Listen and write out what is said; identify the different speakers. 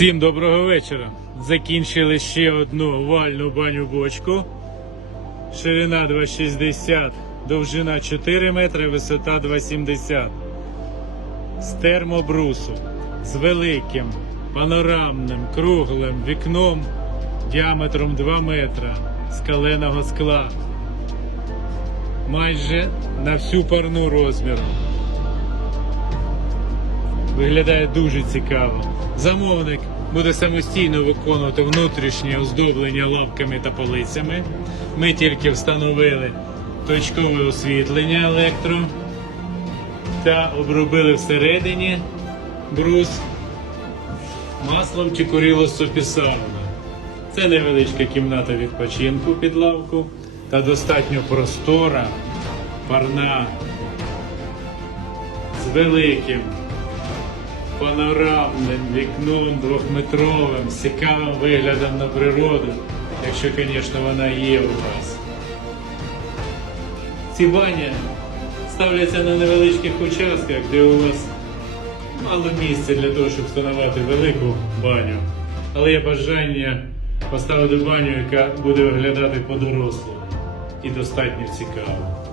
Speaker 1: Всім доброго вечора. Закінчили ще одну овальну баню бочку. Ширина 2,60, довжина 4 метри, висота 2,70. З термобрусу, з великим панорамним круглим вікном діаметром 2 метра з каленого скла. Майже на всю парну розміром. Виглядає дуже цікаво. Замовник буде самостійно виконувати внутрішнє оздоблення лавками та полицями. Ми тільки встановили точкове освітлення електро та обробили всередині брус маслом чи коріло сопісауна. Це невеличка кімната відпочинку під лавку та достатньо простора, парна з великим панорамним вікном двохметровим, з цікавим виглядом на природу, якщо, звісно, вона є у вас. Ці бані ставляться на невеличких участках, де у вас мало місця для того, щоб встановити велику баню. Але є бажання поставити баню, яка буде виглядати по-дорослому і достатньо цікаво.